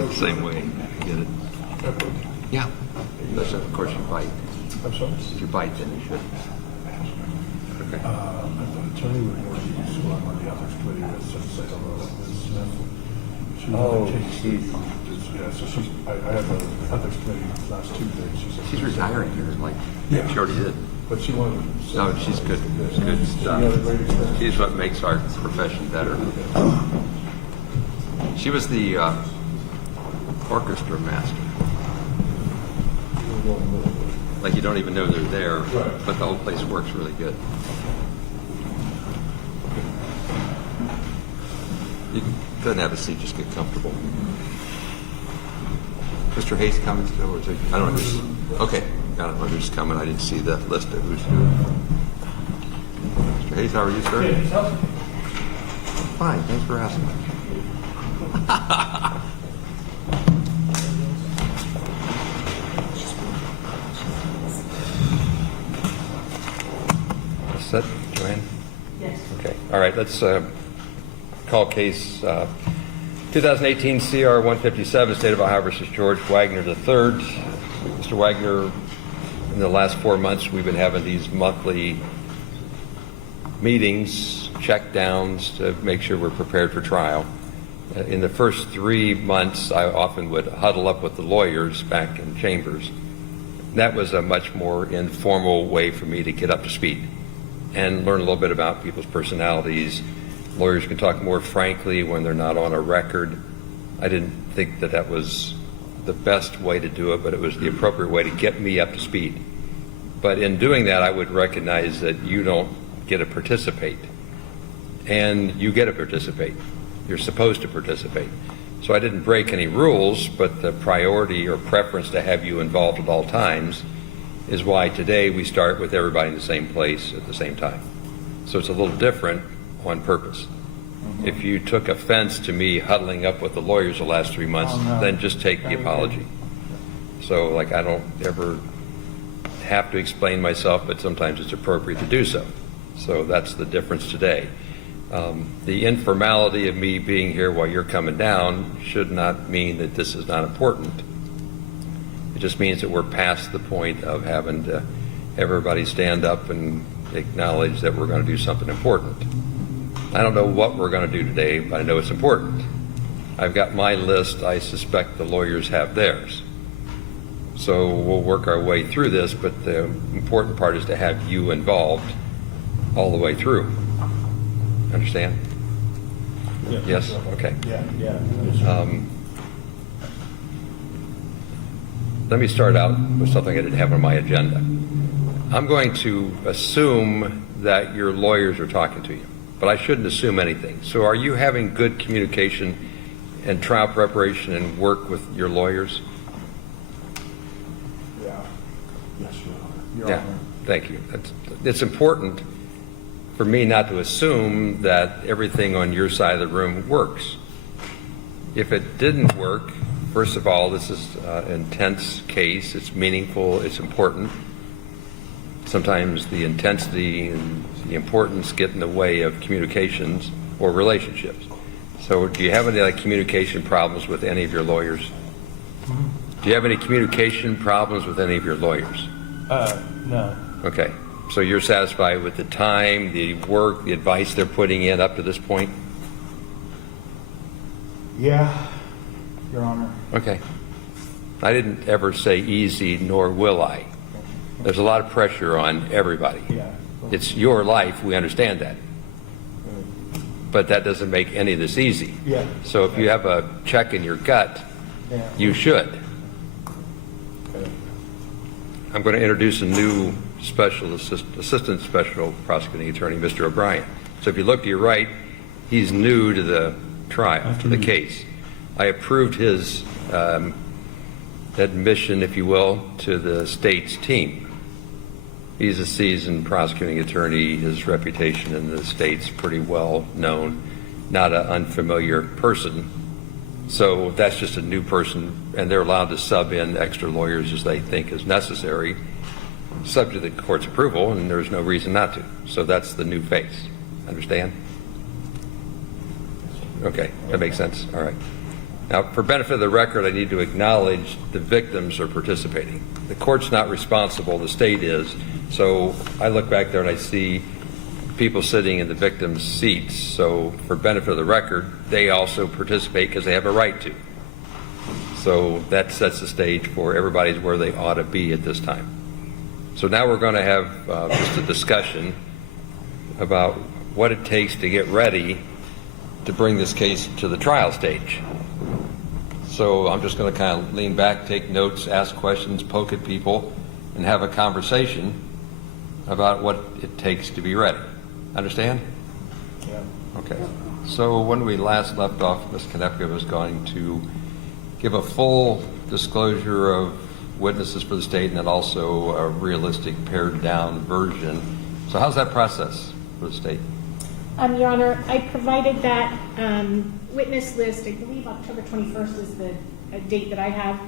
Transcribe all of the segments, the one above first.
mind the same way. I get it. Yeah. Unless, of course, you bite. I'm sorry? If you bite, then you should. Okay. The attorney with more keys who I'm on the ethics committee with since I don't know Ms. Smith. She Oh, was a case. Yeah, so she's, I had the ethics committee last Tuesday. She's retiring here, like, Yeah. she already did. But she wanted to. No, she's good. She's good stuff. She's what makes our profession better. She was the orchestra master. Like you don't even know they're there, Right. but the whole place works really good. You can go ahead and have a seat, just get comfortable. Mr. Hayes coming still, or is it, I don't know who's, okay, I don't know who's coming, I didn't see the list of who's who. Mr. Hayes, how are you, sir? Fine, thanks for asking. Set, Joanne? Yes. Okay, all right, let's call case 2018 CR 157, State of Ohio versus George Wagner III. Mr. Wagner, in the last 4 months, we've been having these monthly meetings, check downs to make sure we're prepared for trial. In the first 3 months, I often would huddle up with the lawyers back in chambers. That was a much more informal way for me to get up to speed and learn a little bit about people's personalities. Lawyers can talk more frankly when they're not on a record. I didn't think that that was the best way to do it, but it was the appropriate way to get me up to speed. But in doing that, I would recognize that you don't get to participate, and you get to participate. You're supposed to participate. So I didn't break any rules, but the priority or preference to have you involved at all times is why today we start with everybody in the same place at the same time. So it's a little different on purpose. If you took offense to me huddling up with the lawyers the last 3 months, then just take the apology. So like I don't ever have to explain myself, but sometimes it's appropriate to do so. So that's the difference today. The informality of me being here while you're coming down should not mean that this is not important. It just means that we're past the point of having to everybody stand up and acknowledge that we're going to do something important. I don't know what we're going to do today, but I know it's important. I've got my list. I suspect the lawyers have theirs. So we'll work our way through this, but the important part is to have you involved all the way through. Understand? Yeah. Yes? Okay. Yeah. Let me start out with something I didn't have on my agenda. I'm going to assume that your lawyers are talking to you, but I shouldn't assume anything. So are you having good communication and trial preparation and work with your lawyers? Yeah. Yes, Your Honor. Your Yeah, Honor. thank you. It's important for me not to assume that everything on your side of the room works. If it didn't work, first of all, this is an intense case. It's meaningful. It's important. Sometimes the intensity and the importance get in the way of communications or relationships. So do you have any communication problems with any of your lawyers? Do you have any communication problems with any of your lawyers? No. Okay. So you're satisfied with the time, the work, the advice they're putting in up to this point? Yeah, Your Honor. Okay. I didn't ever say easy, nor will I. There's a lot of pressure on everybody. Yeah. It's your life, we understand that. But that doesn't make any of this easy. Yeah. So if you have a check in your gut, Yeah. you should. Okay. I'm going to introduce a new assistant special prosecuting attorney, Mr. O'Brien. So if you look to your right, he's new to the trial, to the case. I approved his admission, if you will, to the state's team. He's a seasoned prosecuting attorney. His reputation in the state's pretty well known, not an unfamiliar person. So that's just a new person, and they're allowed to sub in extra lawyers as they think is necessary, subject to the court's approval, and there's no reason not to. So that's the new face. Understand? Okay, that makes sense. All right. Now, for benefit of the record, I need to acknowledge the victims are participating. The court's not responsible, the state is. So I look back there and I see people sitting in the victims' seats. So for benefit of the record, they also participate because they have a right to. So that sets the stage for everybody's where they ought to be at this time. So now we're going to have just a discussion about what it takes to get ready to bring this case to the trial stage. So I'm just going to kind of lean back, take notes, ask questions, poke at people, and have a conversation about what it takes to be ready. Understand? Yeah. Okay. So when we last left off, Ms. Konepka was going to give a full disclosure of witnesses for the state and then also a realistic pared down version. So how's that process for the state? Your Honor, I provided that witness list. I believe October 21st is the date that I have.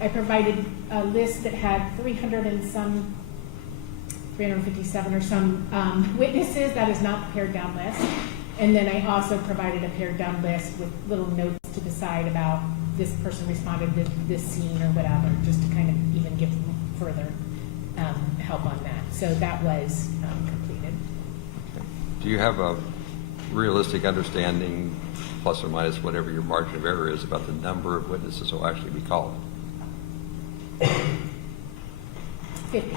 I provided a list that had 357 or some witnesses. That is not the pared down list. And then I also provided a pared down list with little notes to the side about this person responded to this scene or whatever, just to kind of even give further help on that. So that was completed. Do you have a realistic understanding, plus or minus whatever your margin of error is, about the number of witnesses who will actually be called? 50.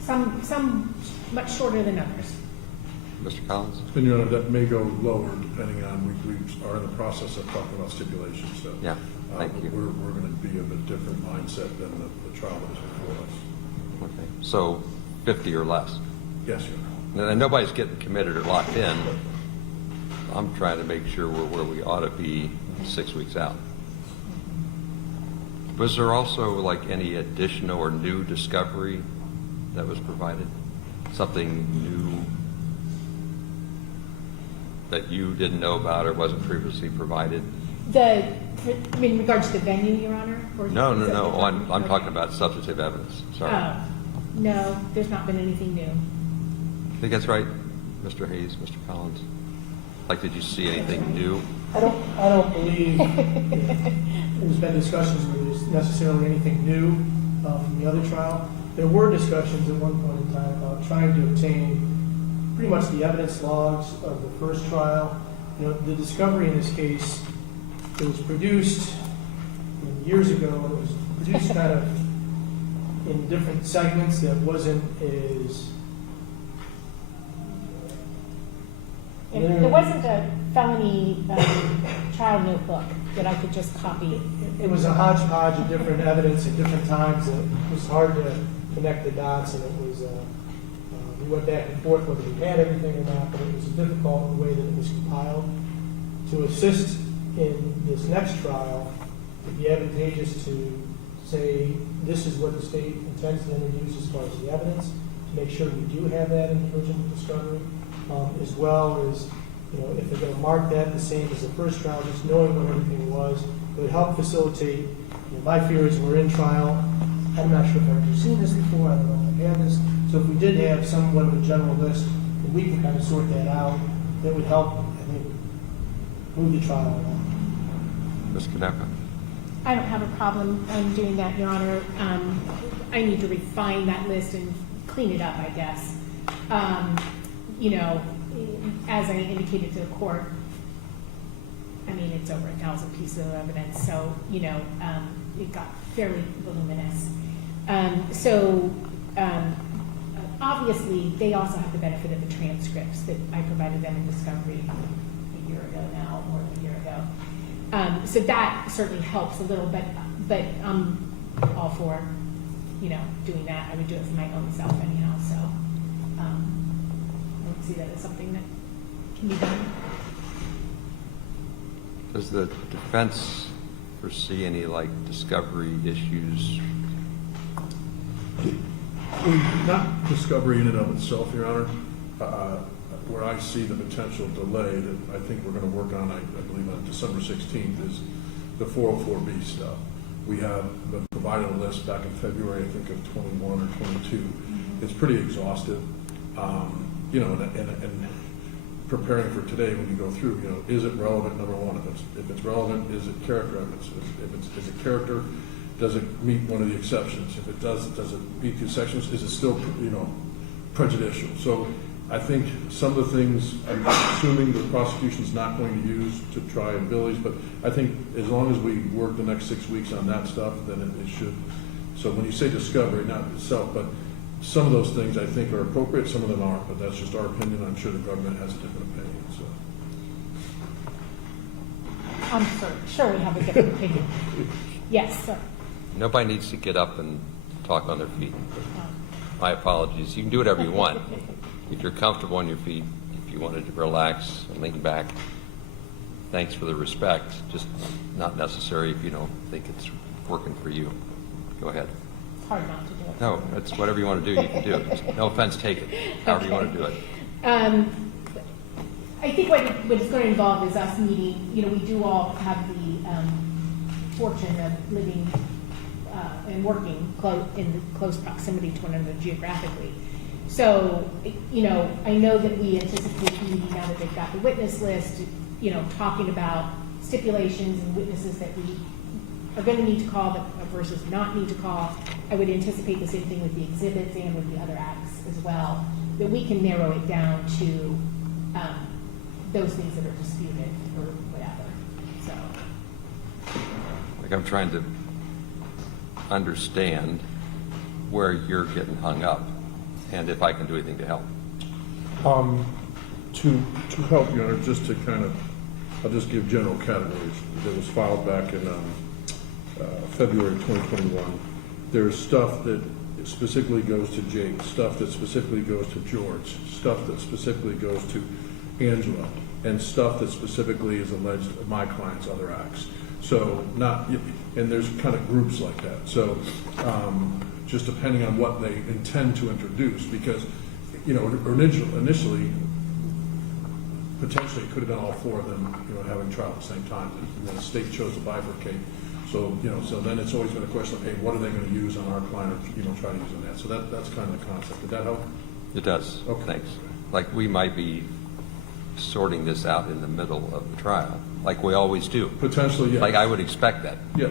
Some much shorter than others. Mr. Collins? And Your Honor, that may go lower depending on, we are in the process of talking about stipulations, so. Yeah, thank you. We're going to be of a different mindset than the trial that was before us. Okay. So 50 or less? Yes, Your Honor. And nobody's getting committed or locked in. I'm trying to make sure we're where we ought to be 6 weeks out. Was there also like any additional or new discovery that was provided? Something new that you didn't know about or wasn't previously provided? In regards to the venue, Your Honor? Or No. I'm okay. talking about substantive evidence. Sorry. No, there's not been anything new. I think that's right, Mr. Hayes, Mr. Collins. Like, did you see anything new? I don't believe there's been discussions where there's necessarily anything new from the other trial. There were discussions at one point in time about trying to obtain pretty much the evidence logs of the first trial. You know, the discovery in this case, it was produced years ago, and it was produced kind of in different segments that wasn't as... There wasn't a felony trial notebook that I could just copy. It was a hodgepodge of different evidence at different times, and it was hard to connect the dots, and it was, we went back and forth whether we had everything or not, but it was difficult in the way that it was compiled. To assist in this next trial, it would be advantageous to say, this is what the state intends to introduce as far as the evidence, to make sure we do have that in the original discovery, as well as, you know, if they're going to mark that the same as the first trial, just knowing what everything was, it would help facilitate. You know, my fear is we're in trial. I'm not sure if I've ever seen this before. I don't know if I have this. So if we did have somewhat of a general list, and we can kind of sort that out, that would help, I think, move the trial along. Ms. Konepka? I don't have a problem doing that, Your Honor. I need to refine that list and clean it up, I guess. You know, as I indicated to the court, I mean, it's over 1,000 pieces of evidence, so, you know, it got fairly voluminous. Obviously, they also have the benefit of the transcripts that I provided them in discovery a year ago now, more than a year ago. So that certainly helps a little, but I'm all for, you know, doing that. I would do it for my own self anyhow, so I would see that as something that can be done. Does the defense foresee any, like, discovery issues? Not discovery in and of itself, Your Honor. Where I see the potential delay that I think we're going to work on, I believe on December 16th, is the 404B stuff. We have been provided a list back in February, I think, of 21 or 22. It's pretty exhaustive. You know, and preparing for today, when you go through, is it relevant, number one? If it's relevant, is it character evidence? Is it character, does it meet one of the exceptions? If it does it meet the exceptions? Is it still, prejudicial? So I think some of the things, I'm assuming the prosecution's not going to use to try Billy's, but I think as long as we work the next 6 weeks on that stuff, then it should. So when you say discovery, not itself, but some of those things I think are appropriate, some of them aren't, but that's just our opinion. I'm sure the government has a different opinion, so. I'm sure we have a different opinion. Yes, sir. Nobody needs to get up and talk on their feet. My apologies. You can do whatever you want. If you're comfortable on your feet, if you wanted to relax and lean back, thanks for the respect. Just not necessary if you don't think it's working for you. Go ahead. It's hard not to do it. No, it's whatever you want to do, you can do it. No offense taken, however you want to do it. I think what it's going to involve is us meeting, we do all have the fortune of living and working in close proximity to one another geographically. So, I know that we anticipate meeting now that they've got the witness list, talking about stipulations and witnesses that we are going to need to call versus not need to call. I would anticipate the same thing with the exhibits and with the other acts as well, that we can narrow it down to those things that are disputed or whatever. So, Like I'm trying to understand where you're getting hung up and if I can do anything to help. To help, Your Honor, just to I'll just give general categories. That was filed back in February 2021. There's stuff that specifically goes to Jake, stuff that specifically goes to George, stuff that specifically goes to Angela, and stuff that specifically is alleged of my client's other acts. So and there's kind of groups like that. So just depending on what they intend to introduce, because initially potentially it could have been all four of them having trial at the same time, and then the state chose to bifurcate. So so then it's always been a question of, hey, what are they going to use on our client, or try to use on that. So that's kind of the concept. Did that help? It does. Okay. Thanks. Like we might be sorting this out in the middle of the trial, like we always do. Potentially, yes. Like I would expect that. Yeah,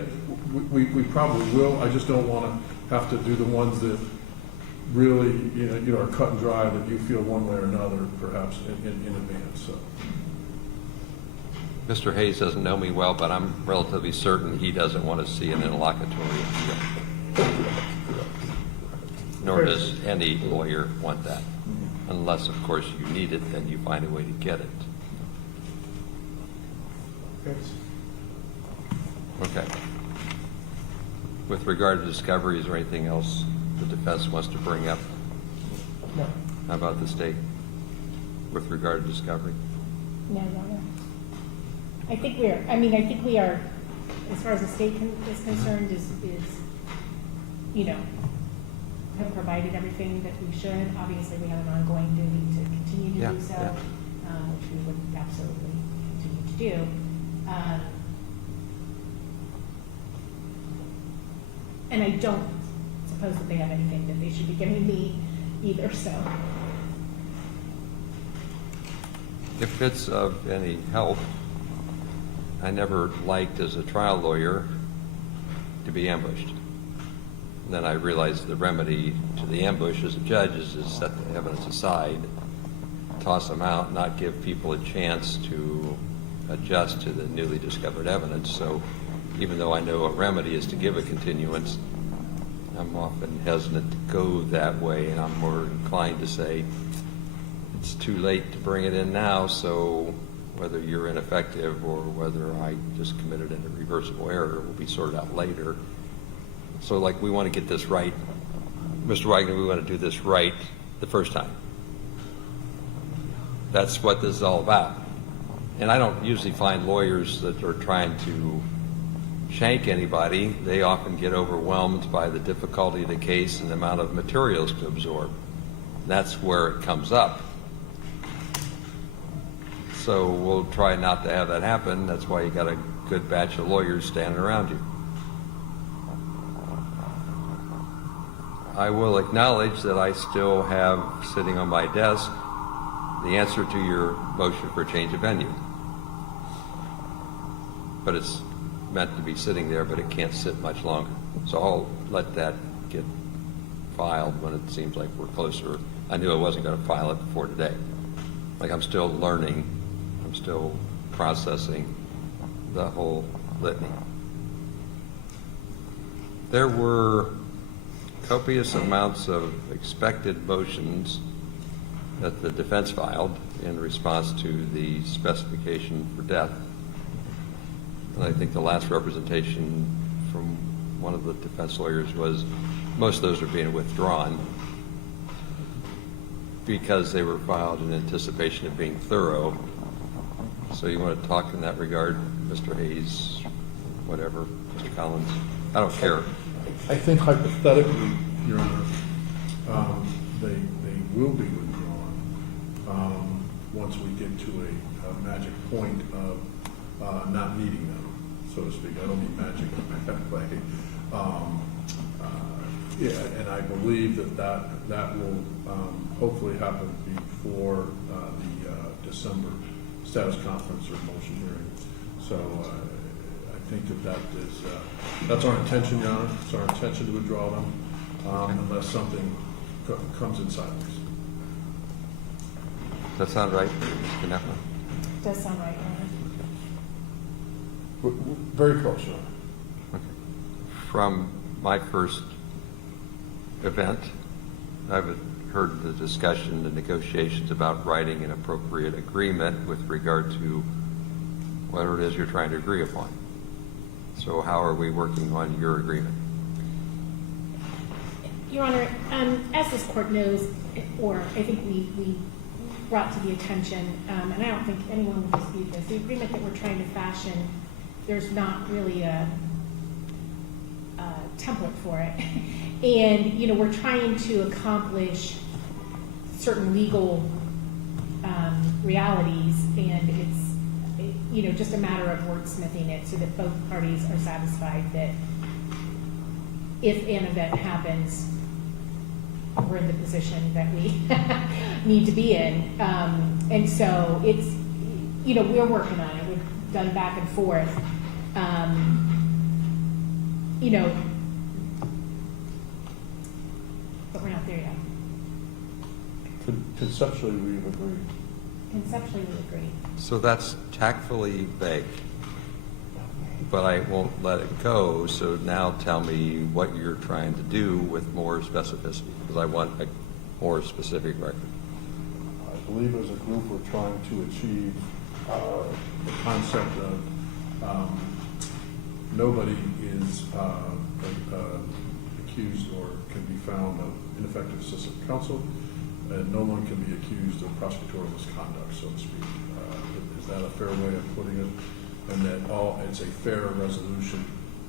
we probably will. I just don't want to have to do the ones that really, are cut and dry, that you feel one way or another, perhaps in advance. So. Mr. Hayes doesn't know me well, but I'm relatively certain he doesn't want to see an interlocutory appeal. Nor does any lawyer want that. Unless, of course, you need it, then you find a way to get it. Okay. With regard to discovery, is there anything else the defense wants to bring up? No. How about the state with regard to discovery? no. I think we are, as far as the state is concerned, have provided everything that we should. Obviously, we have an ongoing duty to continue to do so, which we would absolutely continue to do. And I don't suppose that they have anything that they should be giving me either, so. If it's of any help, I never liked as a trial lawyer to be ambushed. And then I realized the remedy to the ambush as a judge is to set the evidence aside, toss them out, not give people a chance to adjust to the newly discovered evidence. So even though I know a remedy is to give a continuance, I'm often hesitant to go that way, and I'm more inclined to say it's too late to bring it in now, so whether you're ineffective or whether I just committed an irreversible error will be sorted out later. So like we want to get this right. Mr. Wagner, we want to do this right the first time. That's what this is all about. And I don't usually find lawyers that are trying to shank anybody. They often get overwhelmed by the difficulty of the case and the amount of materials to absorb. That's where it comes up. So we'll try not to have that happen. That's why you got a good batch of lawyers standing around you. I will acknowledge that I still have sitting on my desk the answer to your motion for change of venue. But it's meant to be sitting there, but it can't sit much longer. So I'll let that get filed when it seems like we're closer. I knew I wasn't going to file it before today. Like, I'm still learning, I'm still processing the whole litany. There were copious amounts of expected motions that the defense filed in response to the specification for death. And I think the last representation from one of the defense lawyers was most of those are being withdrawn because they were filed in anticipation of being thorough. So you want to talk in that regard, Mr. Hayes, whatever, Mr. Collins? I don't care. I think hypothetically, Your Honor, they will be withdrawn once we get to a magic point of not needing them, so to speak. I don't mean magic in that way. Yeah, and I believe that will hopefully happen before the December status conference or motion hearing. So I think that is that's our intention, Your Honor. It's our intention to withdraw them unless something comes in sideways. Does that sound right, Mr. Knepper? Does sound right, Your Honor. We're very close, Your Honor. Okay. From my first event, I've heard the discussion, the negotiations about writing an appropriate agreement with regard to whatever it is you're trying to agree upon. So how are we working on your agreement? Your Honor, as this court knows, or I think we brought to the attention, and I don't think anyone will dispute this, the agreement that we're trying to fashion, there's not really a template for it. And, you know, we're trying to accomplish certain legal realities, and it's, you know, just a matter of wordsmithing it so that both parties are satisfied that if an event happens, we're in the position that we need to be in. And so it's, you know, we're working on it. We've done back and forth. You know, but we're not there yet. Conceptually, we've agreed. Conceptually, we agree. So that's tactfully vague, but I won't let it go. So now tell me what you're trying to do with more specificity, because I want a more specific record. I believe as a group we're trying to achieve the concept of nobody is accused or can be found of ineffective assistance of counsel, and no one can be accused of prosecutorial misconduct, so to speak. Is that a fair way of putting it? And that it's a fair resolution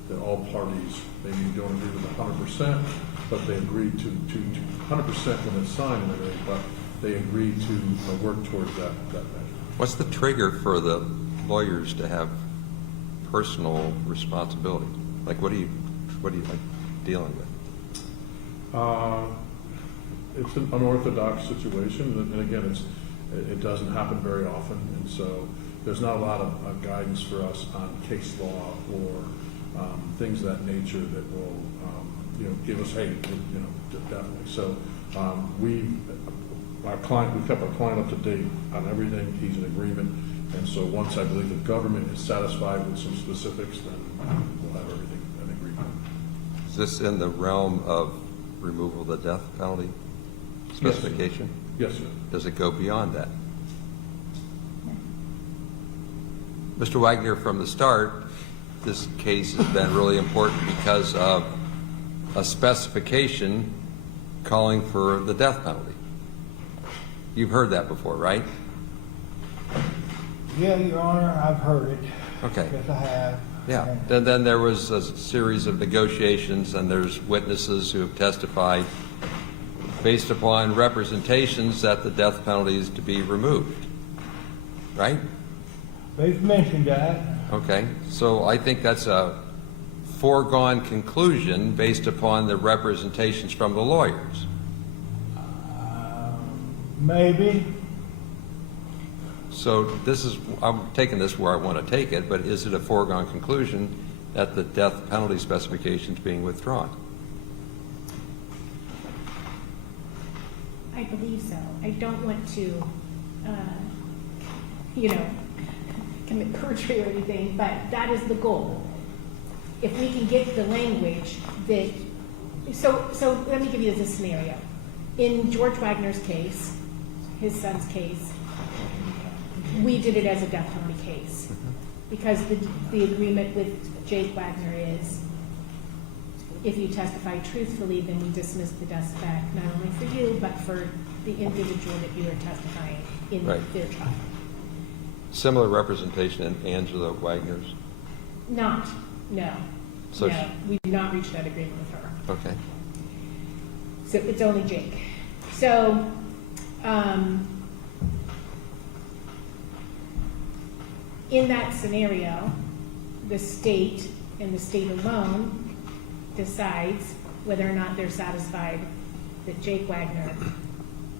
that all parties maybe don't agree with 100%, but they agree to 100% when it's signed and everything, but they agree to work towards that measure. What's the trigger for the lawyers to have personal responsibility? Like, what do you like dealing with? It's an unorthodox situation, and again, it doesn't happen very often, and so there's not a lot of guidance for us on case law or things of that nature that will, give us, hey, definitely. So we kept our client up to date on everything. He's in agreement, and so once I believe the government is satisfied with some specifics, then we'll have everything in agreement. Is this in the realm of removal of the death penalty specification? Yes, sir. Does it go beyond that? Mr. Wagner, from the start, this case has been really important because of a specification calling for the death penalty. You've heard that before, right? Yeah, Your Honor, I've heard it. Okay. Yes, I have. Yeah. Then there was a series of negotiations, and there's witnesses who have testified based upon representations that the death penalty is to be removed, right? They've mentioned that. Okay. So I think that's a foregone conclusion based upon the representations from the lawyers. Maybe. So this is, I'm taking this where I want to take it, but is it a foregone conclusion that the death penalty specification is being withdrawn? I believe so. I don't want to, commit perjury or anything, but that is the goal. If we can get the language that, so let me give you this scenario. In George Wagner's case, his son's case, we did it as a death penalty case because the agreement with Jake Wagner is if you testify truthfully, then we dismiss the death spec, not only for you, but for the individual that you are testifying in Right. their trial. Similar representation in Angela Wagner's? No. So No, we did not reach that agreement with her. Okay. So it's only Jake. So, in that scenario, the state and the state alone decides whether or not they're satisfied that Jake Wagner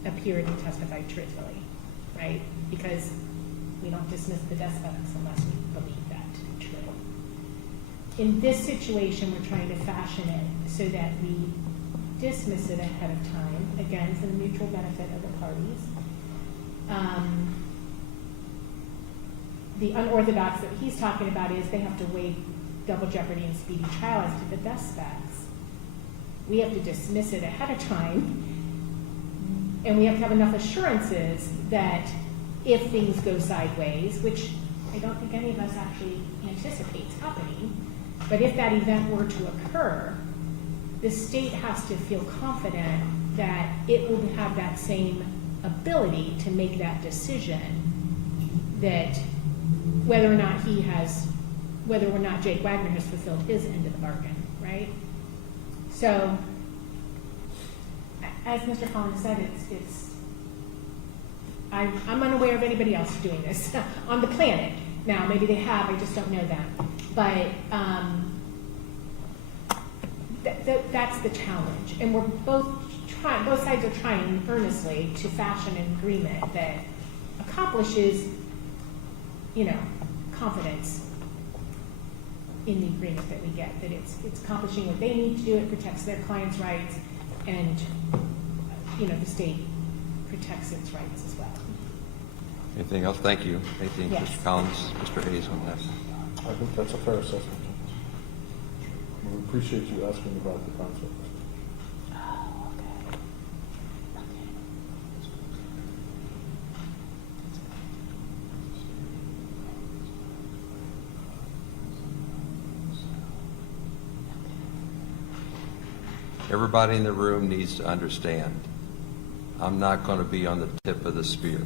appeared and testified truthfully, right? Because we don't dismiss the death sentence unless we believe that to be true. In this situation, we're trying to fashion it so that we dismiss it ahead of time, again, for the mutual benefit of the parties. The unorthodox that he's talking about is they have to waive double jeopardy and speedy trial as to the death specs. We have to dismiss it ahead of time, and we have to have enough assurances that if things go sideways, which I don't think any of us actually anticipates happening, but if that event were to occur, the state has to feel confident that it will have that same ability to make that decision, that whether or not Jake Wagner has fulfilled his end of the bargain, right? So, as Mr. Collins said, I'm unaware of anybody else doing this on the planet. Now, maybe they have, I just don't know that. But that's the challenge. And we're both sides are trying earnestly to fashion an agreement that accomplishes, confidence in the agreement that we get, that it's accomplishing what they need to do, it protects their clients' rights, and, the state protects its rights as well. Anything else? Thank you. Anything, Yes. Mr. Collins, Mr. Hayes on that? I think that's a fair assessment. We appreciate you asking about the concept. Everybody in the room needs to understand, I'm not going to be on the tip of the spear.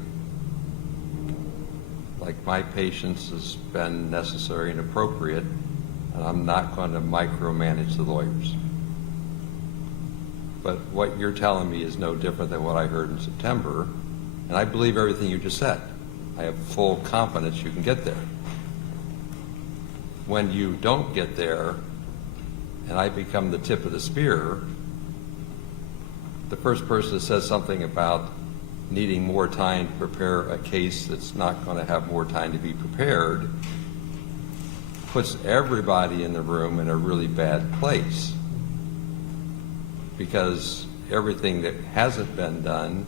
Like, my patience has been necessary and appropriate, and I'm not going to micromanage the lawyers. But what you're telling me is no different than what I heard in September, and I believe everything you just said. I have full confidence you can get there. When you don't get there, and I become the tip of the spear, the first person that says something about needing more time to prepare a case that's not going to have more time to be prepared puts everybody in the room in a really bad place, because everything that hasn't been done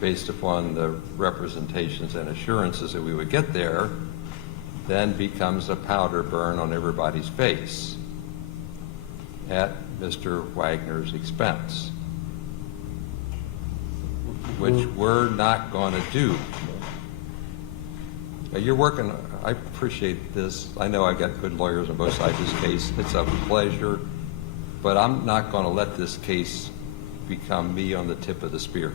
based upon the representations and assurances that we would get there then becomes a powder burn on everybody's face at Mr. Wagner's expense, which we're not going to do. Now, you're working, I appreciate this. I know I've got good lawyers on both sides of this case. It's a pleasure, but I'm not going to let this case become me on the tip of the spear.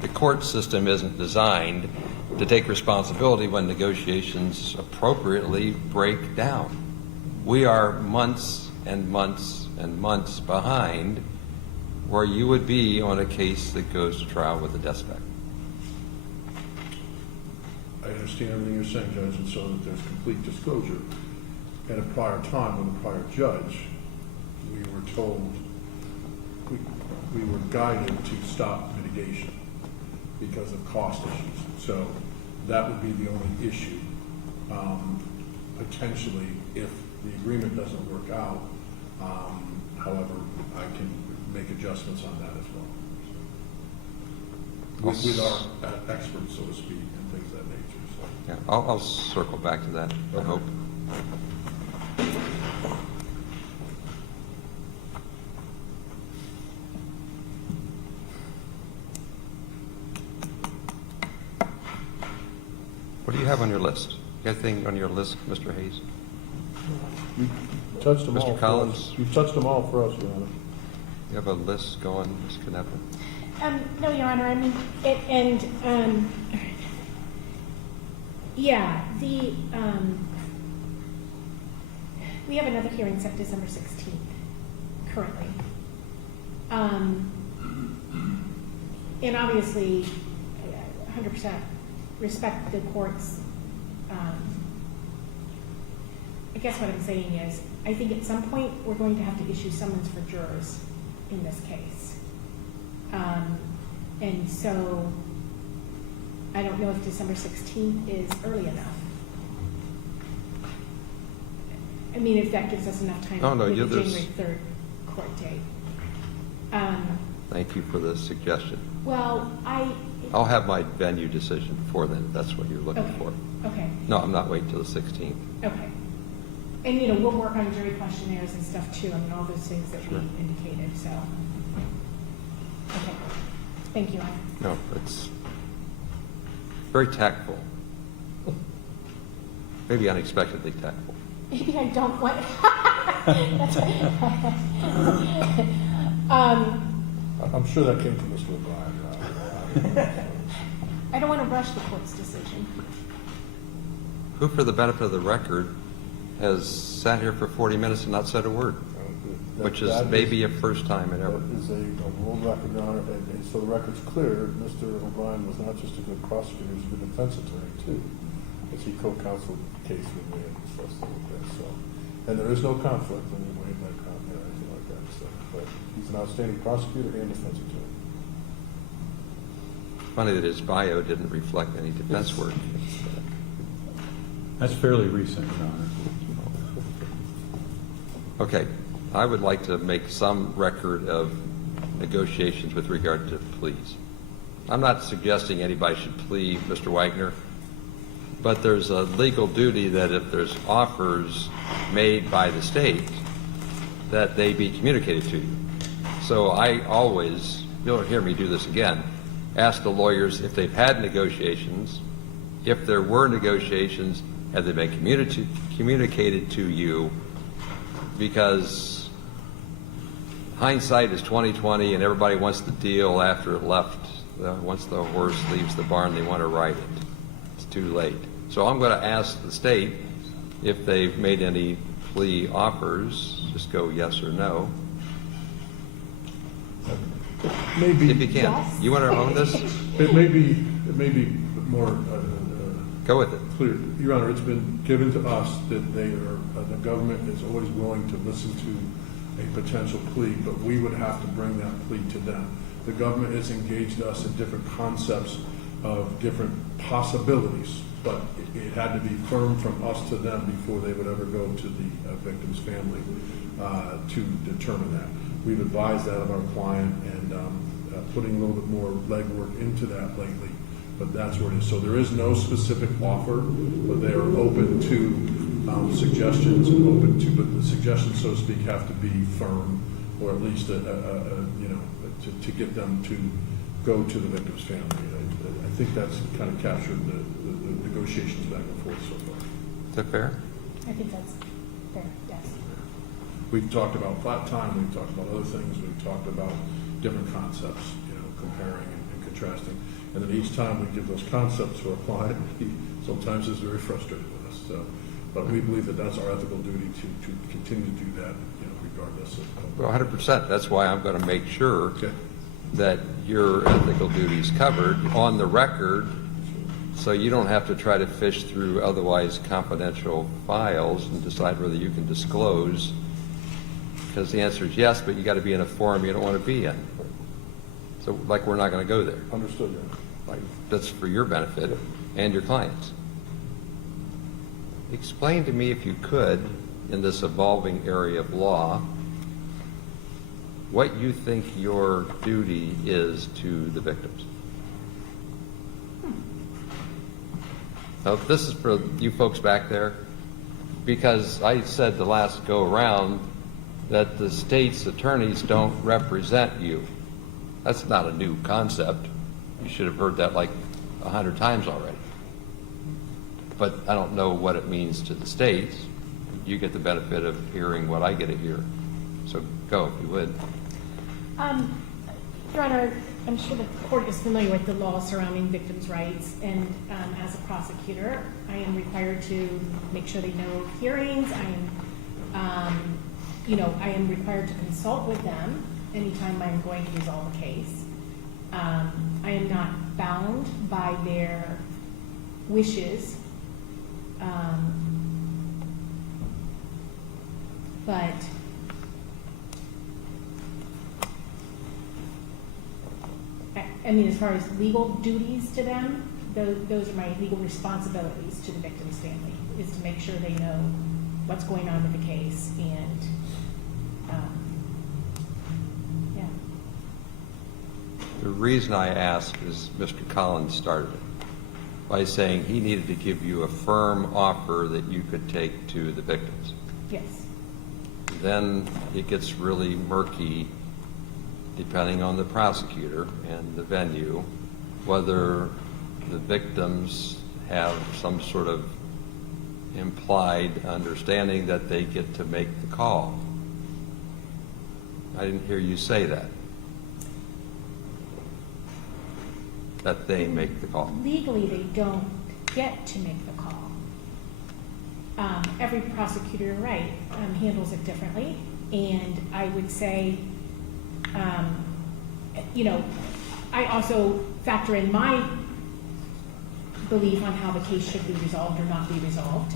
The court system isn't designed to take responsibility when negotiations appropriately break down. We are months and months and months behind where you would be on a case that goes to trial with a death spec. I understand everything you're saying, Judge, and so that there's complete disclosure. At a prior time with a prior judge, we were told, we were guided to stop mitigation because of cost issues. So That would be the only issue, potentially, if the agreement doesn't work out. However, I can make adjustments on that as well. With our experts, so to speak, and things of that nature. So. Yeah, I'll circle back to that, I hope. What do you have on your list? You got anything on your list, Mr. Hayes? You touched them Mr. all. Collins? You touched them all for us, Your Honor. You have a list going, Ms. Canepa? No, Your Honor, I mean, yeah, we have another hearing set December 16th, currently. And obviously, 100% respect the court's, I guess what I'm saying is, I think at some point, we're going to have to issue summons for jurors in this case. And so, I don't know if December 16th is early enough. I mean, if that gives us enough time Oh, no, with the there's- January 3rd court date. Thank you for the suggestion. Well, I'll have my venue decision before then, if that's what you're looking Okay. for. Okay, No, I'm not waiting till the 16th. okay. And, you know, we'll work on jury questionnaires and stuff too, I mean, all those things that we Sure. indicated, so. Okay, thank you, Anna. No, it's very tactful. Maybe unexpectedly tactful. Maybe I don't want. I'm sure that came from Mr. O'Brien. I don't want to rush the court's decision. Who, for the benefit of the record, has sat here for 40 minutes and not said a word, which is maybe a first time in ever. That is a world record, Your Honor, and so the record's clear, Mr. O'Brien was not just a good prosecutor, he was a good defense attorney, too, as he co-counseled the case with me and discussed it with that, so. And there is no conflict in any way, no conflict or anything like that, so. But he's an outstanding prosecutor and defense attorney. Funny that his bio didn't reflect any defense work. That's fairly recent, Your Honor. Okay, I would like to make some record of negotiations with regard to pleas. I'm not suggesting anybody should plea, Mr. Wagner, but there's a legal duty that if there's offers made by the state, that they be communicated to you. So I always, you'll hear me do this again, ask the lawyers if they've had negotiations. If there were negotiations, have they been communicated to you? Because hindsight is 20/20, and everybody wants the deal after it left. Once the horse leaves the barn, they want to ride it. It's too late. So I'm going to ask the state if they've made any plea offers. Just go yes or no. Maybe. If you can. Yes. You want to own this? It may be more Go with it. clear. Your Honor, it's been given to us that the government is always willing to listen to a potential plea, but we would have to bring that plea to them. The government has engaged us in different concepts of different possibilities, but it had to be firm from us to them before they would ever go to the victim's family to determine that. We've advised that of our client and putting a little bit more legwork into that lately, but that's where it is. So there is no specific offer, but they are open to suggestions and open to, but the suggestions, so to speak, have to be firm, or at least to get them to go to the victim's family. I think that's kind of captured the negotiations back and forth so far. Is that fair? I think that's fair, yes. We've talked about flat time, we've talked about other things, we've talked about different concepts, comparing and contrasting. And then each time we give those concepts to our client, he sometimes is very frustrated with us. So, but we believe that that's our ethical duty to continue to do that, regardless of. Well, 100%. That's why I'm going to make sure Okay. that your ethical duty is covered on the record, so you don't have to try to fish through otherwise confidential files and decide whether you can disclose, because the answer is yes, but you got to be in a forum you don't want to be in. So, like, we're not going to go there. Understood, Your Honor. Like, that's for your benefit. and your clients. Explain to me, if you could, in this evolving area of law, what you think your duty is to the victims. Now, this is for you folks back there, because I said the last go around that the state's attorneys don't represent you. That's not a new concept. You should have heard that like 100 times already. But I don't know what it means to the states. You get the benefit of hearing what I get to hear. So go, if you would. Your Honor, I'm sure the court is familiar with the law surrounding victims' rights, and as a prosecutor, I am required to make sure they know hearings. I am required to consult with them anytime I'm going to resolve a case. I am not bound by their wishes, but I mean, as far as legal duties to them, those are my legal responsibilities to the victim's family, is to make sure they know what's going on with the case, and yeah. The reason I ask is Mr. Collins started it by saying he needed to give you a firm offer that you could take to the victims. Yes. Then it gets really murky, depending on the prosecutor and the venue, whether the victims have some sort of implied understanding that they get to make the call. I didn't hear you say that they make the call. Legally, they don't get to make the call. Every prosecutor, right, handles it differently, and I would say, I also factor in my belief on how the case should be resolved or not be resolved.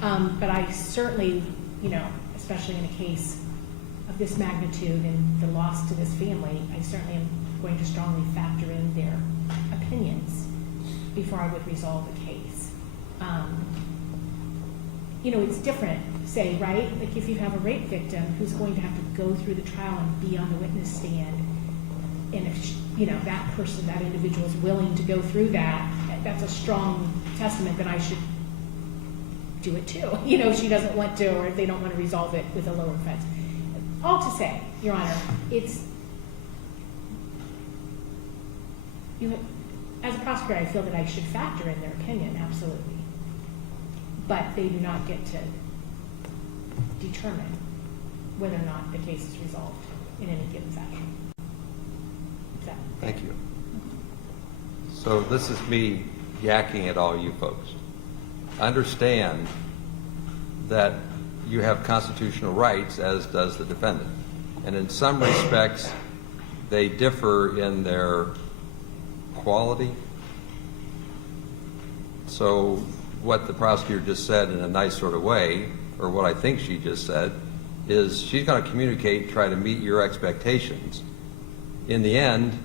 But I certainly, especially in a case of this magnitude and the loss to this family, I certainly am going to strongly factor in their opinions before I would resolve the case. It's different, say, right? Like if you have a rape victim who's going to have to go through the trial and be on the witness stand, and if that person, that individual is willing to go through that, that's a strong testament that I should do it too. She doesn't want to, or if they don't want to resolve it with a lower offense. All to say, Your Honor, as a prosecutor, I feel that I should factor in their opinion, absolutely. But they do not get to determine whether or not the case is resolved in any given fashion. Thank you. So this is me yakking at all you folks. Understand that you have constitutional rights, as does the defendant. And in some respects, they differ in their quality. So what the prosecutor just said in a nice sort of way, or what I think she just said, is she's going to communicate and try to meet your expectations. In the end,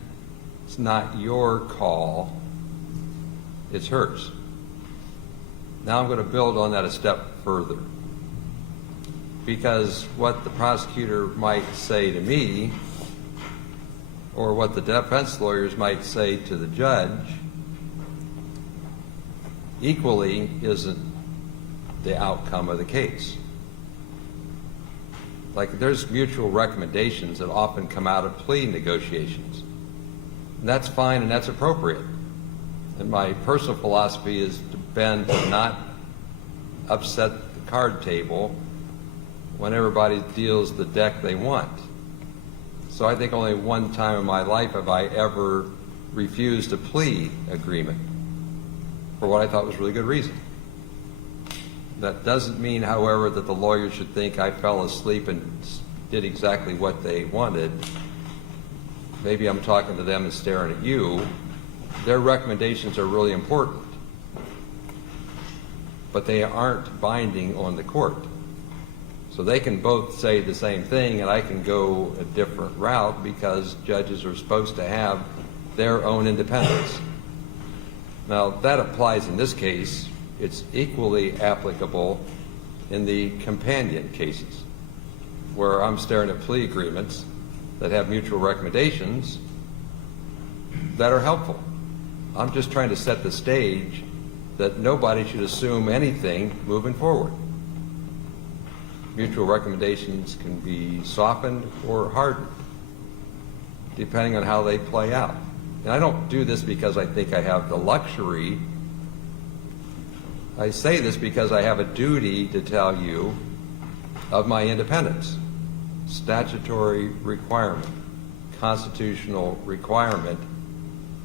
it's not your call, it's hers. Now I'm going to build on that a step further. Because what the prosecutor might say to me, or what the defense lawyers might say to the judge, equally isn't the outcome of the case. Like there's mutual recommendations that often come out of plea negotiations. And that's fine and that's appropriate. And my personal philosophy is to not upset the card table when everybody deals the deck they want. So I think only one time in my life have I ever refused a plea agreement for what I thought was really good reason. That doesn't mean, however, that the lawyer should think I fell asleep and did exactly what they wanted. Maybe I'm talking to them and staring at you. Their recommendations are really important, but they aren't binding on the court. So they can both say the same thing, and I can go a different route because judges are supposed to have their own independence. Now, that applies in this case. It's equally applicable in the companion cases, where I'm staring at plea agreements that have mutual recommendations that are helpful. I'm just trying to set the stage that nobody should assume anything moving forward. Mutual recommendations can be softened or hardened, depending on how they play out. And I don't do this because I think I have the luxury. I say this because I have a duty to tell you of my independence. Statutory requirement, constitutional requirement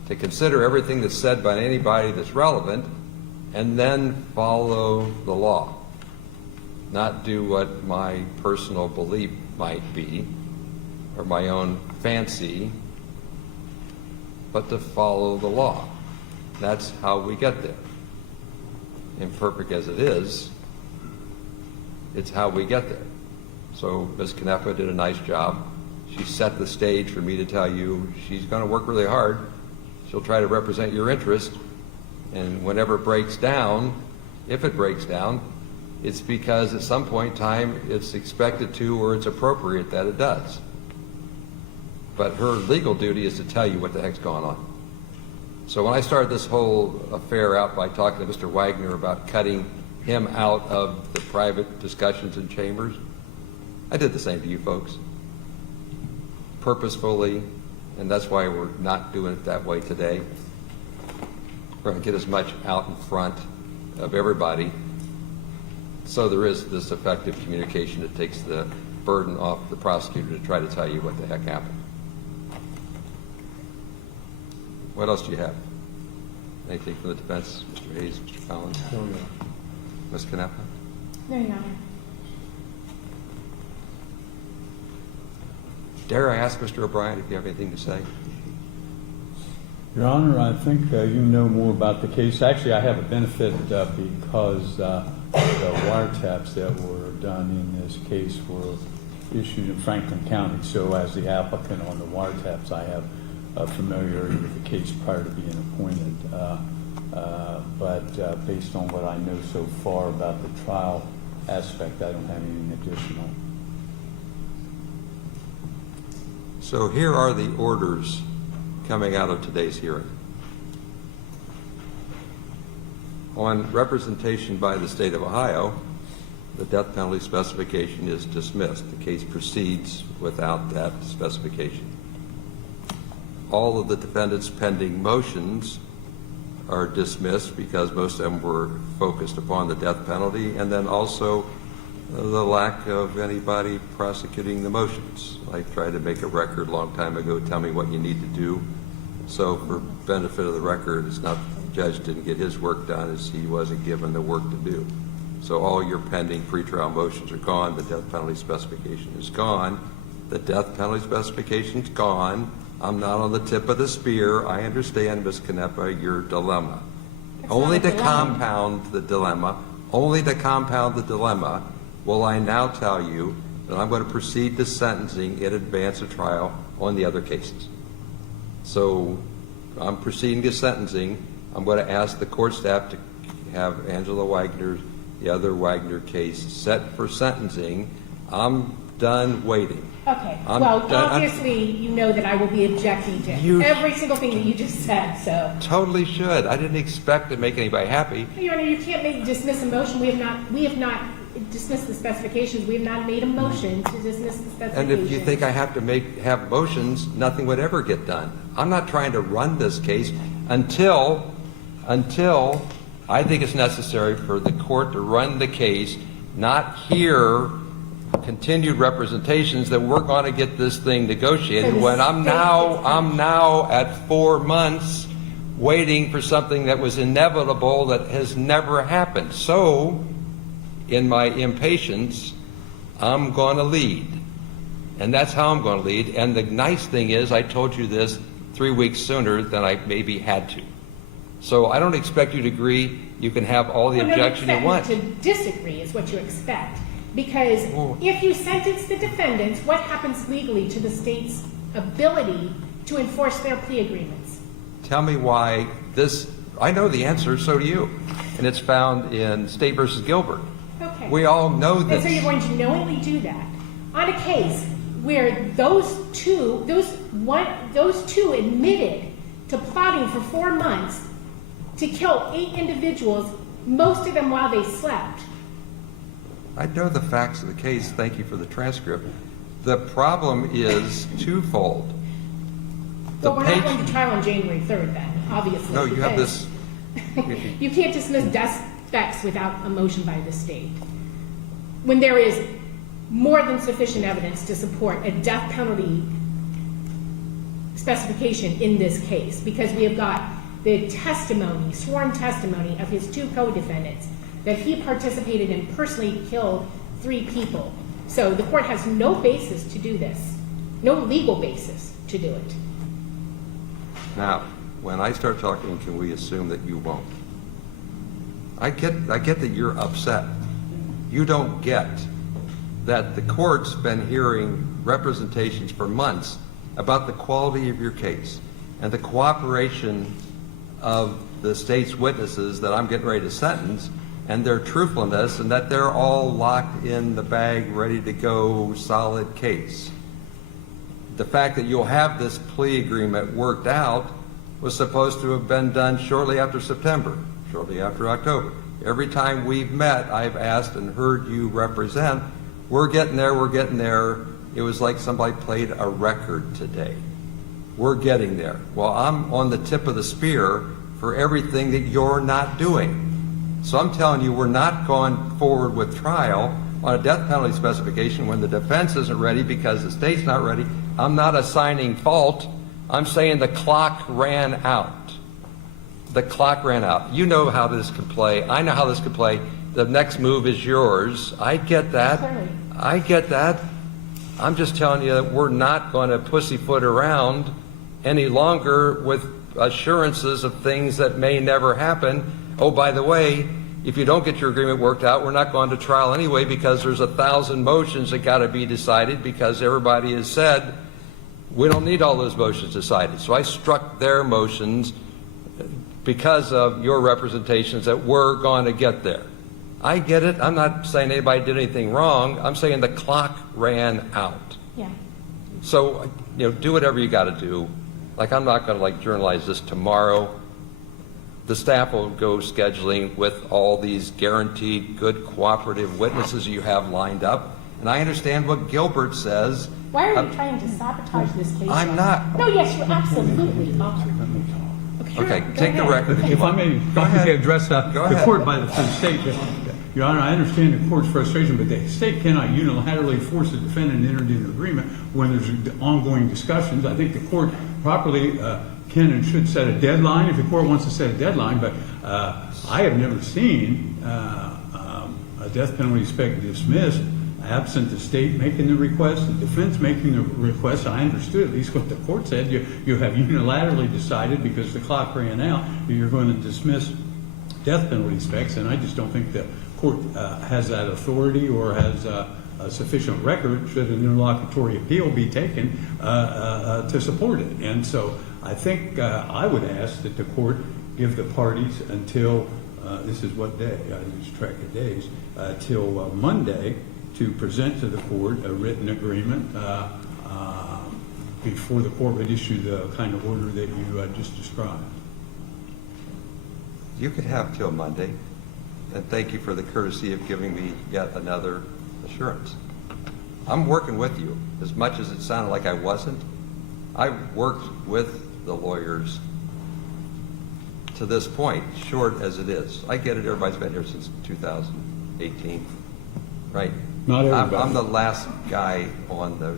to consider everything that's said by anybody that's relevant and then follow the law. Not do what my personal belief might be or my own fancy, but to follow the law. That's how we get there. Imperfect as it is, it's how we get there. So Ms. Canepa did a nice job. She set the stage for me to tell you she's going to work really hard. She'll try to represent your interest, and whenever it breaks down, if it breaks down, it's because at some point in time it's expected to or it's appropriate that it does. But her legal duty is to tell you what the heck's going on. So when I started this whole affair out by talking to Mr. Wagner about cutting him out of the private discussions in chambers, I did the same to you folks. Purposefully, and that's why we're not doing it that way today. We're going to get as much out in front of everybody so there is this effective communication that takes the burden off the prosecutor to try to tell you what the heck happened. What else do you have? Anything from the defense? Mr. Hayes, Mr. Collins? Oh, yeah. Ms. Canepa? No, Your Honor. Dare I ask Mr. O'Brien if you have anything to say? Your Honor, I think you know more about the case. Actually, I have a benefit because the wiretaps that were done in this case were issued in Franklin County. So as the applicant on the wiretaps, I have familiarity with the case prior to being appointed. But based on what I know so far about the trial aspect, I don't have anything additional. So here are the orders coming out of today's hearing. On representation by the state of Ohio, the death penalty specification is dismissed. The case proceeds without that specification. All of the defendants' pending motions are dismissed because most of them were focused upon the death penalty, and then also the lack of anybody prosecuting the motions. I tried to make a record a long time ago, tell me what you need to do. So for benefit of the record, it's not the judge didn't get his work done, it's he wasn't given the work to do. So all your pending pretrial motions are gone, the death penalty specification is gone, the death penalty specification is gone. I'm not on the tip of the spear. I understand, Ms. Canepa, your dilemma. Only to compound the dilemma, will I now tell you that I'm going to proceed to sentencing in advance of trial on the other cases. So I'm proceeding to sentencing. I'm going to ask the court staff to have Angela Wagner, the other Wagner case, set for sentencing. I'm done waiting. Okay, I'm well, done. obviously, you know that I will be objecting to every single thing that you just said, so. Totally should. I didn't expect to make anybody happy. Your Honor, you can't dismiss a motion. We have not dismissed the specifications. We have not made a motion to dismiss the specifications. And if you think I have to have motions, nothing would ever get done. I'm not trying to run this case until I think it's necessary for the court to run the case, not hear continued representations that we're going to get this thing negotiated when I'm now at 4 months waiting for something that was inevitable that has never happened. So in my impatience, I'm going to lead. And that's how I'm going to lead. And the nice thing is I told you this 3 weeks sooner than I maybe had to. So I don't expect you to agree. You can have all the objection you want. To disagree is what you expect. Because if you sentence the defendants, what happens legally to the state's ability to enforce their plea agreements? Tell me why this I know the answer, so do you. And it's found in State versus Gilbert. Okay. We all know And this. so you're going to knowingly do that on a case where those two admitted to plotting for 4 months to kill 8 individuals, most of them while they slept. I know the facts of the case. Thank you for the transcript. The problem is twofold. Well, we're not page- going to trial on January 3rd then, obviously. No, you have because this. You can't dismiss suspects without a motion by the state. When there is more than sufficient evidence to support a death penalty specification in this case, because we have got the testimony, sworn testimony of his 2 co-defendants, that he participated and personally killed 3 people. So the court has no basis to do this, no legal basis to do it. Now, when I start talking, can we assume that you won't? I get that you're upset. You don't get that the court's been hearing representations for months about the quality of your case and the cooperation of the state's witnesses that I'm getting ready to sentence and their truthfulness, and that they're all locked in the bag, ready to go, solid case. The fact that you'll have this plea agreement worked out was supposed to have been done shortly after September, shortly after October. Every time we've met, I've asked and heard you represent, we're getting there, we're getting there. It was like somebody played a record today. We're getting there. Well, I'm on the tip of the spear for everything that you're not doing. So I'm telling you, we're not going forward with trial on a death penalty specification when the defense isn't ready because the state's not ready. I'm not assigning fault. I'm saying the clock ran out. The clock ran out. You know how this could play. I know how this could play. The next move is yours. I get that. Clearly. I get that. I'm just telling you that we're not going to pussyfoot around any longer with assurances of things that may never happen. Oh, by the way, if you don't get your agreement worked out, we're not going to trial anyway because there's 1,000 motions that got to be decided because everybody has said we don't need all those motions decided. So I struck their motions because of your representations that we're going to get there. I get it. I'm not saying anybody did anything wrong. I'm saying the clock ran out. Yeah. So, do whatever you got to do. Like, I'm not going to journalize this tomorrow. The staff will go scheduling with all these guaranteed good cooperative witnesses you have lined up. And I understand what Gilbert says. Why are you trying to sabotage this case? I'm not. No, yes, you absolutely are. Okay, Go take the ahead. record. If I may, address Go the ahead. court by the state. Your Honor, I understand the court's frustration, but the state cannot unilaterally force a defendant to enter into an agreement when there's ongoing discussions. I think the court properly can and should set a deadline if the court wants to set a deadline, but I have never seen a death penalty spec dismissed absent the state making the request, the defense making the request. I understood at least what the court said. You have unilaterally decided because the clock ran out that you're going to dismiss death penalty specs, and I just don't think the court has that authority or has a sufficient record should an interlocutory appeal be taken to support it. And so I think I would ask that the court give the parties until, this is what day, I lose track of days, till Monday to present to the court a written agreement before the court would issue the kind of order that you just described. You could have till Monday, and thank you for the courtesy of giving me yet another assurance. I'm working with you. As much as it sounded like I wasn't, I worked with the lawyers to this point, short as it is. I get it, everybody's been here since 2018, right? Not everybody. I'm the last guy on the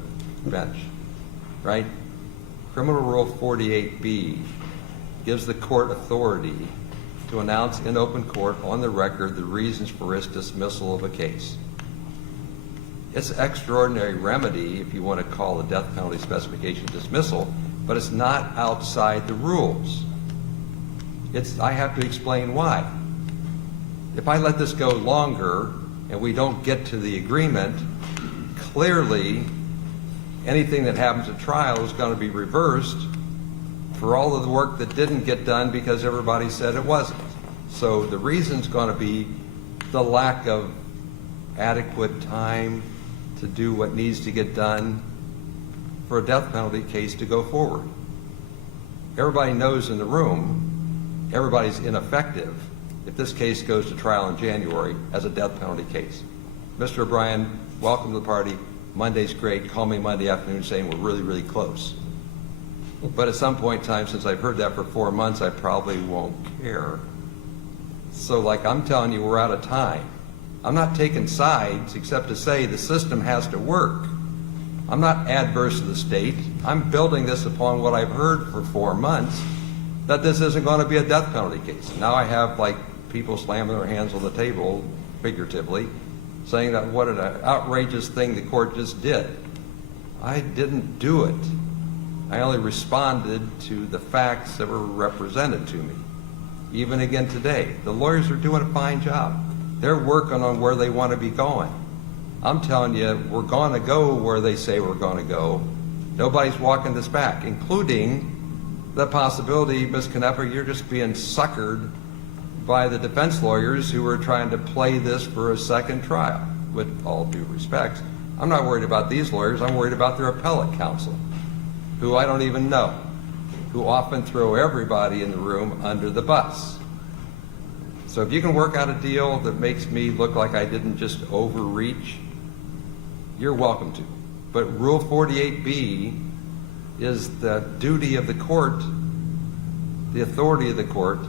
bench, right? Criminal Rule 48B gives the court authority to announce in open court on the record the reasons for its dismissal of a case. It's an extraordinary remedy if you want to call the death penalty specification dismissal, but it's not outside the rules. I have to explain why. If I let this go longer and we don't get to the agreement, clearly anything that happens at trial is going to be reversed for all of the work that didn't get done because everybody said it wasn't. So the reason's going to be the lack of adequate time to do what needs to get done for a death penalty case to go forward. Everybody knows in the room, everybody's ineffective if this case goes to trial in January as a death penalty case. Mr. O'Brien, welcome to the party. Monday's great. Call me Monday afternoon saying we're really, really close. But at some point in time, since I've heard that for 4 months, I probably won't care. So like I'm telling you, we're out of time. I'm not taking sides except to say the system has to work. I'm not adverse to the state. I'm building this upon what I've heard for 4 months, that this isn't going to be a death penalty case. Now I have like people slamming their hands on the table, figuratively, saying that what an outrageous thing the court just did. I didn't do it. I only responded to the facts that were represented to me. Even again today, the lawyers are doing a fine job. They're working on where they want to be going. I'm telling you, we're going to go where they say we're going to go. Nobody's walking this back, including the possibility, Ms. Knepper, you're just being suckered by the defense lawyers who are trying to play this for a second trial. With all due respect, I'm not worried about these lawyers. I'm worried about their appellate counsel, who I don't even know, who often throw everybody in the room under the bus. So if you can work out a deal that makes me look like I didn't just overreach, you're welcome to. But Rule 48B is the duty of the court, the authority of the court,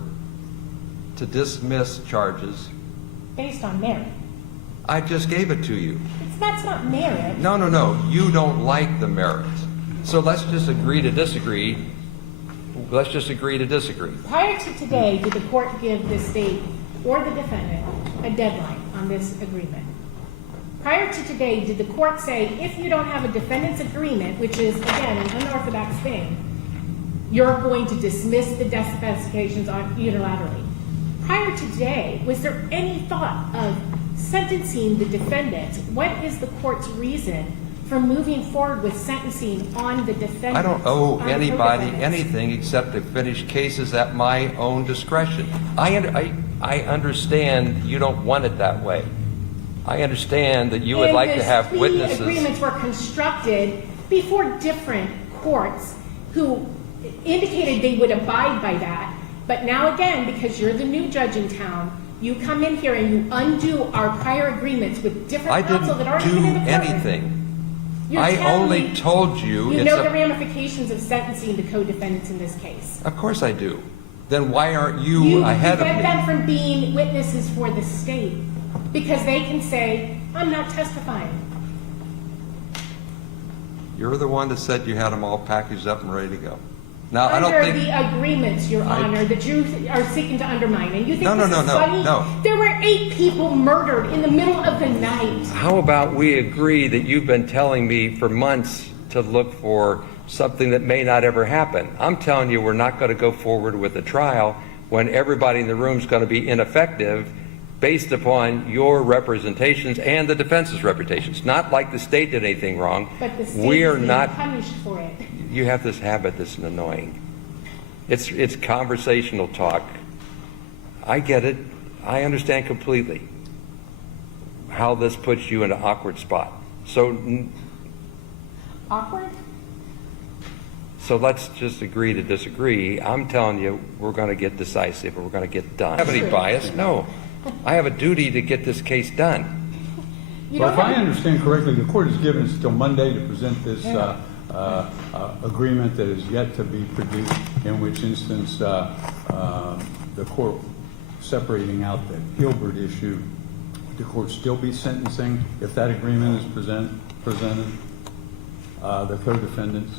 to dismiss charges. Based on merit. I just gave it to you. That's not merit. No. You don't like the merit. So let's just agree to disagree. Let's just agree to disagree. Prior to today, did the court give the state or the defendant a deadline on this agreement? Prior to today, did the court say, if you don't have a defendant's agreement, which is, again, an unorthodox thing, you're going to dismiss the death specifications unilaterally? Prior to today, was there any thought of sentencing the defendant? What is the court's reason for moving forward with sentencing on the defendant? I don't owe on the anybody co-defendants? anything except to finish cases at my own discretion. I understand you don't want it that way. I understand that you would like to have witnesses. Plea agreements were constructed before different courts who indicated they would abide by that. But now again, because you're the new judge in town, you come in here and you undo our prior agreements with different I counsel that didn't already do been in the courtroom. anything. You're I telling only me told you. You know the ramifications of sentencing the co-defendants in this case. Of course I do. Then why aren't you ahead of You me? prevent them from being witnesses for the state because they can say, I'm not testifying. You're the one that said you had them all packaged up and ready to go. Now, I don't Under think... the agreements, Your Honor, that you are seeking to undermine. And you think this is funny? No. There were 8 people murdered in the middle of the night. How about we agree that you've been telling me for months to look for something that may not ever happen? I'm telling you we're not going to go forward with a trial when everybody in the room is going to be ineffective based upon your representations and the defense's reputations. Not like the state did anything wrong. But the state We is are being not... punished for it. You have this habit that's annoying. It's conversational talk. I get it. I understand completely how this puts you in an awkward spot. Awkward? So let's just agree to disagree. I'm telling you, we're going to get decisive, or we're going to get done. I have any bias? No. I have a duty to get this case done. You Well, don't if I have- understand correctly, the court has given us till Monday to present this agreement that is yet to be produced, in which instance the court separating out the Gilbert issue, would the court still be sentencing if that agreement is presented, the co-defendants?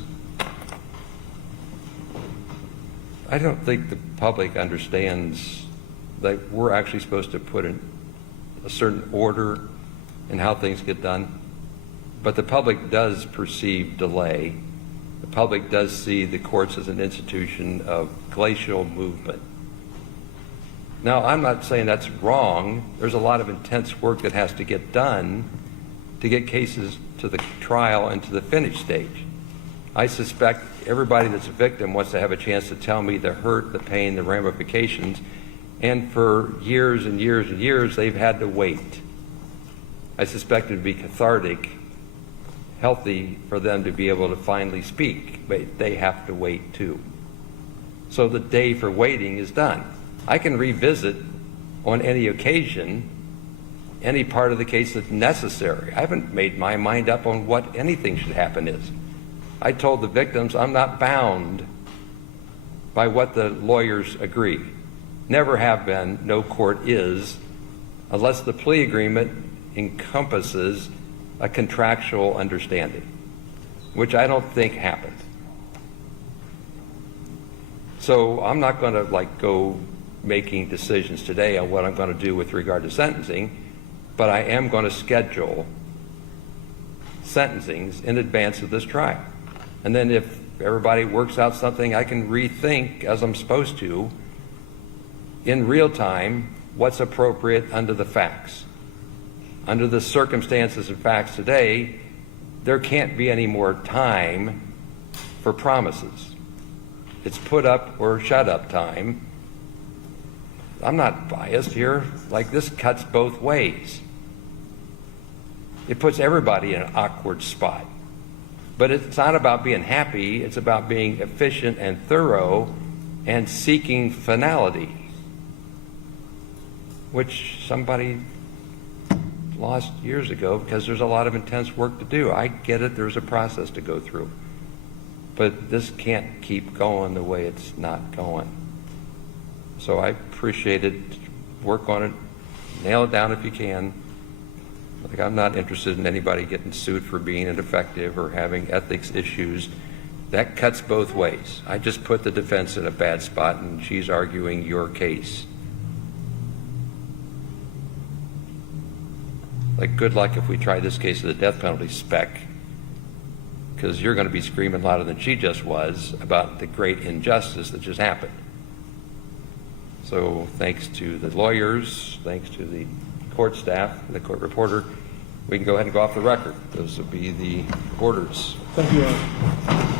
I don't think the public understands that we're actually supposed to put in a certain order in how things get done. But the public does perceive delay. The public does see the courts as an institution of glacial movement. Now, I'm not saying that's wrong. There's a lot of intense work that has to get done to get cases to the trial and to the finish stage. I suspect everybody that's a victim wants to have a chance to tell me the hurt, the pain, the ramifications, and for years and years and years, they've had to wait. I suspect it would be cathartic, healthy for them to be able to finally speak, but they have to wait too. So the day for waiting is done. I can revisit on any occasion any part of the case that's necessary. I haven't made my mind up on what anything should happen is. I told the victims I'm not bound by what the lawyers agree. Never have been, no court is, unless the plea agreement encompasses a contractual understanding, which I don't think happened. So I'm not going to go making decisions today on what I'm going to do with regard to sentencing, but I am going to schedule sentencings in advance of this trial. And then if everybody works out something, I can rethink, as I'm supposed to, in real time, what's appropriate under the facts. Under the circumstances and facts today, there can't be any more time for promises. It's put up or shut up time. I'm not biased here. This cuts both ways. It puts everybody in an awkward spot. But it's not about being happy. It's about being efficient and thorough and seeking finality, which somebody lost years ago because there's a lot of intense work to do. I get it. There's a process to go through. But this can't keep going the way it's not going. So I appreciate it. Work on it. Nail it down if you can. I'm not interested in anybody getting sued for being ineffective or having ethics issues. That cuts both ways. I just put the defense in a bad spot, and she's arguing your case. Good luck if we try this case of the death penalty spec, because you're going to be screaming louder than she just was about the great injustice that just happened. So thanks to the lawyers, thanks to the court staff, the court reporter, we can go ahead and go off the record. Those will be the orders. Thank you, Your Honor.